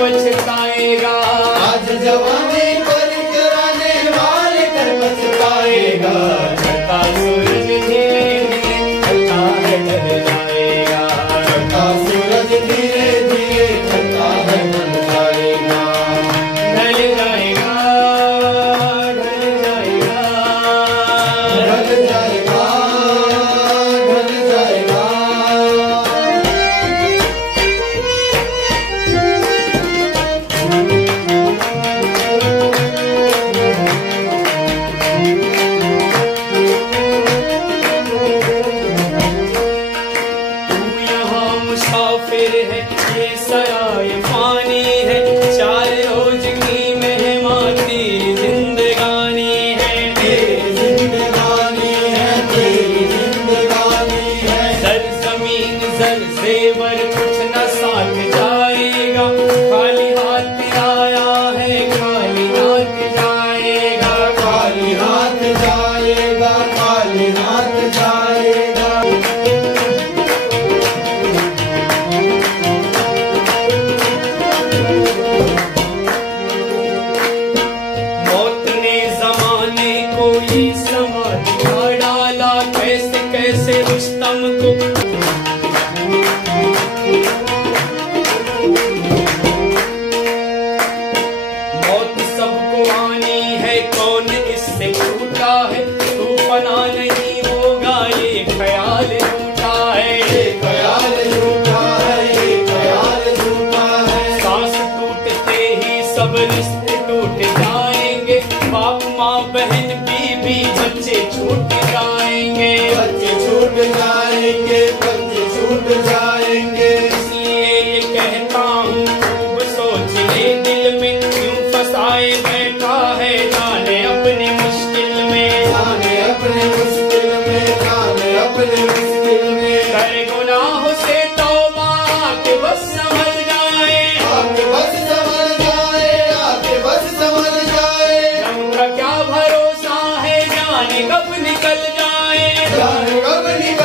पछताएगा, आज जवानी पर कराने वाले कर पछताएगा। चढ़ता सूरज धीरे धीरे चलता है ढल जाएगा, चढ़ता सूरज धीरे धीरे चलता है ढल जाएगा, ढल जाएगा, ढल जाएगा, ढल जाएगा, ढल जाएगा। मुसाफिर है ये सराय फानी है, 4 रोज की मेहमान तेरी जिंदगानी है, तेरी जिंदगानी है, तेरी जिंदगानी है। सर जमीन जर जेवर कुछ न साथ जाएगा, खाली हाथ आया है खाली हाथ जाएगा, खाली हाथ जाएगा, खाली हाथ जाएगा। ये समाज का डाला कैसे कैसे रुस्तम को, मौत सबको आनी है कौन इससे छूटा है, तू फना नहीं होगा ये ख्याल झूठा है, ये ख्याल झूठा है, ये ख्याल झूठा है। सांस टूटते ही सब रिश्ते टूट जाएंगे, बाप माँ बहन बीबी बच्चे छूट जाएंगे, बच्चे छूट जाएंगे, बच्चे छूट जाएंगे। इसलिए ये कहता हूँ खूब सोच ले दिल में, क्यों फंसाए बैठा है जाने अपनी मुश्किल में, जाने अपने मुश्किल में, जाने अपने मुश्किल में। कर गुनाहों से तौबा के बस समझ जाए, आके बस समझ जाए, आके बस समझ जाए। उनका क्या भरोसा है जाने कब निकल जाए, जाने कब निकल